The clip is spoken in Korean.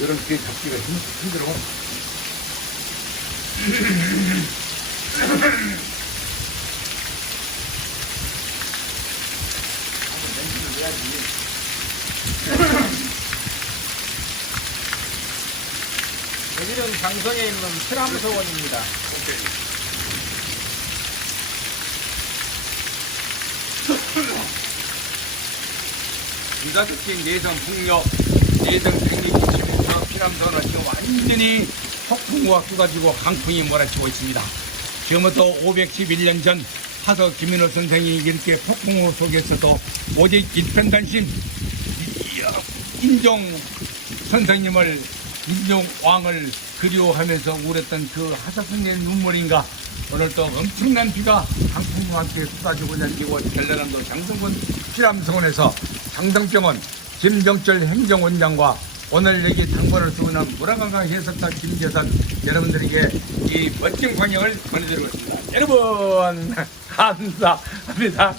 이런 게 잡기가 힘, 힘들어. 여기는 장성에 있는 트람소원입니다. 유사특징 예성 풍력, 예성 생리 기침에서 피남선은 지금 완전히 폭풍우가 쏟아지고 강풍이 몰아치고 있습니다. 지금부터 511년 전 하서 김민호 선생이 이렇게 폭풍우 속에서도 오직 일편단심 이- 인종 선생님을 인종 왕을 그리워하면서 울었던 그 하서 선생의 눈물인가 오늘 또 엄청난 비가 강풍과 함께 쏟아지고 내리고 전라남도 장성군 피람성원에서 장성병원 김병철 행정원장과 오늘 여기 당번을 수고한 문화관광 해석사 김재산 여러분들에게 이 멋진 광영을 보내드리고 있습니다. 여러분 감사합니다.